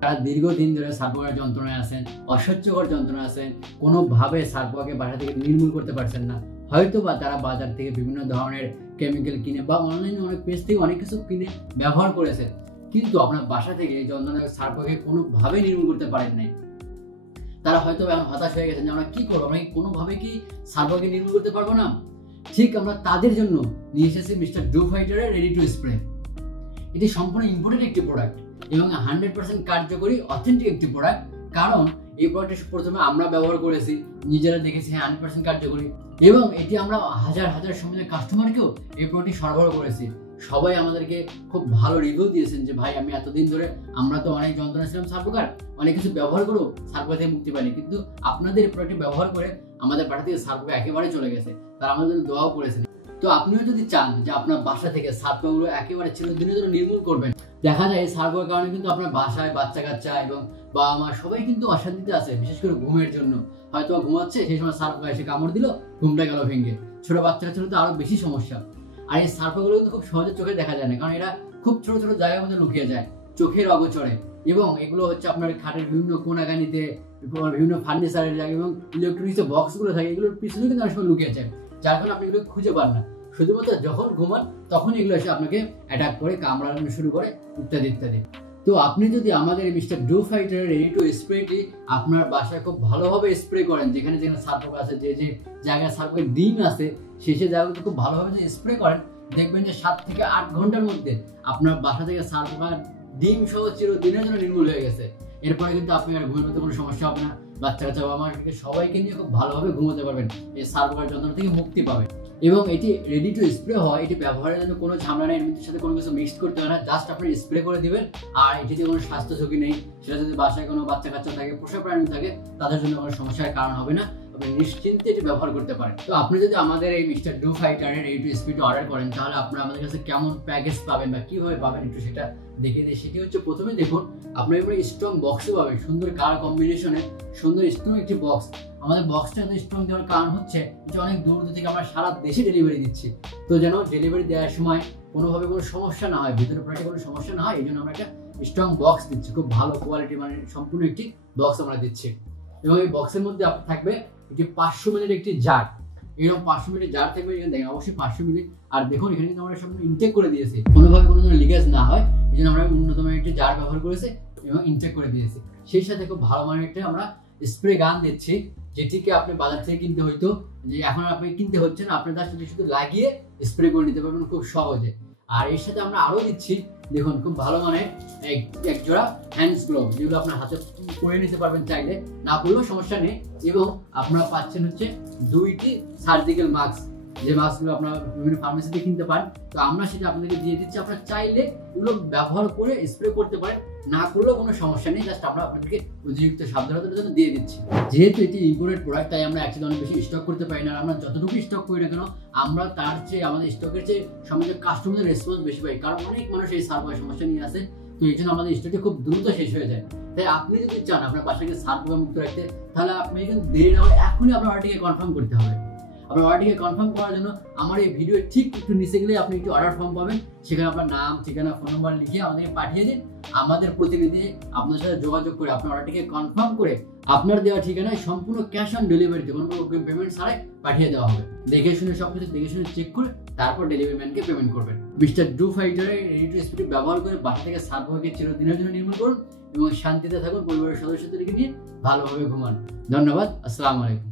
তারা দীর্ঘদিন ধরে সার্কোয়ার যন্ত্রণায় আছেন, অসহ্যকর যন্ত্রণায় আছেন, কোনোভাবে সার্কোয়াকে বাসা থেকে নির্মূল করতে পারছেন না। হয়তো বা তারা বাজার থেকে বিভিন্ন ধরনের কেমিক্যাল কিনে বা অনলাইনে অনেক পেজ থেকে অনেক কিছু কিনে ব্যবহার করেছে, কিন্তু আপনার বাসা থেকে এই যন্ত্রণার সার্কোয়াকে কোনোভাবে নির্মূল করতে পারেন নাই। তারা হয়তো এখন হতাশ হয়ে গেছেন যে আমরা কি করবো, আমরা কোনোভাবে কি সার্কোয়াকে নির্মূল করতে পারবো না। ঠিক আমরা তাদের জন্য নিয়ে এসেছি মিস্টার ডু ফাইটারের রেডি টু স্প্রে। এটি সম্পূর্ণ ইম্পোর্টেড একটি প্রোডাক্ট এবং 100% কার্যকরী অথেন্টিক একটি প্রোডাক্ট। কারণ এই প্রোডাক্টটি প্রথমে আমরা ব্যবহার করেছি, নিজেরা দেখেছি 100% কার্যকরী, এবং এটি আমরা হাজার হাজার সময়ের কাস্টমারকেও এই প্রোডাক্টটি সরবরাহ করেছি। সবাই আমাদেরকে খুব ভালো রিভিউ দিয়েছেন যে ভাই আমি এতদিন ধরে, আমরা তো অনেক যন্ত্রণা ছিলাম সার্কোয়ার, অনেক কিছু ব্যবহার করেও সার্কোয়ার থেকে মুক্তি পাইনি, কিন্তু আপনাদের এই প্রোডাক্টটি ব্যবহার করে আমাদের বাসা থেকে সার্কোয়ার একেবারে চলে গেছে। তারা আমাদের জন্য দোয়াও করেছেন। তো আপনিও যদি চান যে আপনার বাসা থেকে সার্কোয়ারগুলো একেবারে চিরদিনের জন্য নির্মূল করবেন, দেখা যায় এই সার্কোয়ার কারণে কিন্তু আপনার বাসায় বাচ্চা কাচ্চা এবং বাবা মা সবাই কিন্তু অশান্তিতে আছে, বিশেষ করে ঘুমের জন্য। হয়তো ঘুমাচ্ছে, সেই সময় সার্কোয়ার এসে কামড় দিল, ঘুমটা গেল ভেঙে। ছোট বাচ্চারা ছিল তো আরো বেশি সমস্যা। আর এই সার্কোয়ারগুলো কিন্তু খুব সহজে চোখে দেখা যায় না, কারণ এরা খুব ছোট ছোট জায়গার মধ্যে লুকিয়ে যায়, চোখের অগোচরে। এবং এগুলো হচ্ছে আপনার খাটের বিভিন্ন কোনাকানিতে, বিভিন্ন ফার্নিচারের জায়গা এবং ইলেকট্রনিক্স বক্সগুলো থাকে, এগুলোর পিছনে কিন্তু অনেক সময় লুকিয়ে যায়, যার ফলে আপনি এগুলো খুঁজে পান না। শুধুমাত্র যখন ঘুমান তখন এগুলো এসে আপনাকে অ্যাটাক করে, কামড়ানো শুরু করে, ইত্যাদি ইত্যাদি। তো আপনি যদি আমাদের মিস্টার ডু ফাইটারের রেডি টু স্প্রেটি আপনার বাসায় খুব ভালোভাবে স্প্রে করেন, যেখানে যেখানে সার্কোয়ার আছে, যে যে জায়গায় সার্কোয়ার ডিম আছে, সেই জায়গাগুলো খুব ভালোভাবে যদি স্প্রে করেন, দেখবেন যে 7 থেকে 8 ঘন্টার মধ্যে আপনার বাসা থেকে সার্কোয়ার ডিম সহ চিরদিনের জন্য নির্মূল হয়ে গেছে। এরপরে কিন্তু আপনি আর ঘুমের মধ্যে কোনো সমস্যা হবে না, বাচ্চা কাচ্চা বাবা মা সবাইকে নিয়ে খুব ভালোভাবে ঘুমোতে পারবেন, এই সার্কোয়ার যন্ত্রণা থেকে মুক্তি পাবেন। এবং এটি রেডি টু স্প্রে হয়, এটি ব্যবহারের জন্য কোনো ঝামেলা নেই, এর সাথে কোনো কিছু মিক্স করতে হয় না, জাস্ট আপনি স্প্রে করে দিবেন। আর এটিতে কোনো স্বাস্থ্য ঝুঁকি নেই, সেটা যদি বাসায় কোনো বাচ্চা কাচ্চা থাকে, পোষা প্রাণী থাকে, তাদের জন্য কোনো সমস্যার কারণ হবে না, আপনি নিশ্চিন্তে এটি ব্যবহার করতে পারেন। তো আপনি যদি আমাদের এই মিস্টার ডু ফাইটারের রেডি টু স্প্রেটি অর্ডার করেন, তাহলে আপনারা আমাদের কাছে কেমন প্যাকেজ পাবেন বা কিভাবে পাবেন একটু সেটা দেখে দিই। সেটি হচ্ছে, প্রথমে দেখুন আপনার এবারে স্ট্রং বক্সে পাবেন, সুন্দর কালার কম্বিনেশনে সুন্দর স্ট্রং একটি বক্স। আমাদের বক্সটা এত স্ট্রং দেওয়ার কারণ হচ্ছে যে অনেক দূর থেকে আমরা সারা দেশে ডেলিভারি দিচ্ছি, তো যেন ডেলিভারি দেওয়ার সময় কোনোভাবে কোনো সমস্যা না হয়, ভিতরে প্রোডাক্টে কোনো সমস্যা না হয়, এই জন্য আমরা একটা স্ট্রং বক্স দিচ্ছি, খুব ভালো কোয়ালিটি, মানে সম্পূর্ণ একটি বক্স আমরা দিচ্ছি। এবং এই বক্সের মধ্যে আপনার থাকবে একটি 500 মিলির একটি জার, এরকম 500 মিলির জার থাকবে, এখানে দেখেন অবশ্যই 500 মিলি। আর দেখুন এখানে কিন্তু আমরা সম্পূর্ণ ইনটেক করে দিয়েছি, কোনোভাবে কোনো লিকেজ না হয়, এই জন্য আমরা উন্নত মানের একটি জার ব্যবহার করেছি এবং ইনটেক করে দিয়েছি। সেই সাথে খুব ভালো মানের একটা আমরা স্প্রে গান দিচ্ছি, যেটিকে আপনি বাজার থেকে কিনতে হইতো, যে এখন আপনি কিনতে হচ্ছে না, আপনি তার সাথে শুধু লাগিয়ে স্প্রে করে নিতে পারবেন খুব সহজে। আর এর সাথে আমরা আরো দিচ্ছি, দেখুন খুব ভালো মানের এক জোড়া হ্যান্ডস গ্লোভ, যেগুলো আপনার হাতে পরে নিতে পারবেন, চাইলে না পরলেও সমস্যা নেই। এবং আপনারা পাচ্ছেন হচ্ছে 2টি সার্জিক্যাল মাস্ক, যে মাস্কগুলো আপনারা বিভিন্ন ফার্মেসিতে কিনতে পারেন। তো আমরা সেটা আপনাদেরকে দিয়ে দিচ্ছি, আপনারা চাইলে এগুলো ব্যবহার করে স্প্রে করতে পারেন, না করলেও কোনো সমস্যা নেই, জাস্ট আমরা আপনাদেরকে অতিরিক্ত সাবধানতার জন্য দিয়ে দিচ্ছি। যেহেতু এটি ইম্পোর্টেড প্রোডাক্ট, তাই আমরা একসাথে অনেক বেশি স্টক করতে পারি না। আমরা যতটুকু স্টক করি না কেন, আমরা তার চেয়ে, আমাদের স্টকের চেয়ে সমাজে কাস্টমারদের রেসপন্স বেশি পাই, কারণ অনেক মানুষ এই সার্কোয়ার সমস্যা নিয়ে আসে। তো এই জন্য আমাদের স্টকটি খুব দ্রুত শেষ হয়ে যায়। তাই আপনি যদি চান আপনার বাসাকে সার্কোয়ার মুক্ত রাখতে, তাহলে আপনি কিন্তু দেরি না হলে এখনই আপনার অর্ডারটিকে কনফার্ম করতে হবে। আপনার অর্ডারটিকে কনফার্ম করার জন্য আমার এই ভিডিও ঠিক একটু নিচে গেলে আপনি একটু অর্ডার ফর্ম পাবেন, সেখানে আপনার নাম, ঠিকানা, ফোন নাম্বার লিখে আমাদেরকে পাঠিয়ে দিন। আমাদের প্রতিনিধি আপনার সাথে যোগাযোগ করে আপনার অর্ডারটিকে কনফার্ম করে আপনার দেওয়া ঠিকানায় সম্পূর্ণ ক্যাশ অন ডেলিভারিতে, কোনো পেমেন্ট ছাড়াই পাঠিয়ে দেওয়া হবে। দেখে শুনে সবকিছু দেখে শুনে চেক করে তারপর ডেলিভারি ম্যানকে পেমেন্ট করবেন। মিস্টার ডু ফাইটারের রেডি টু স্প্রে ব্যবহার করে বাসা থেকে সার্কোয়ারকে চিরদিনের জন্য নির্মূল করুন এবং শান্তিতে থাকুন, পরিবারের সদস্যদেরকে নিয়ে ভালোভাবে ঘুমান। ধন্যবাদ, আসসালামু আলাইকুম।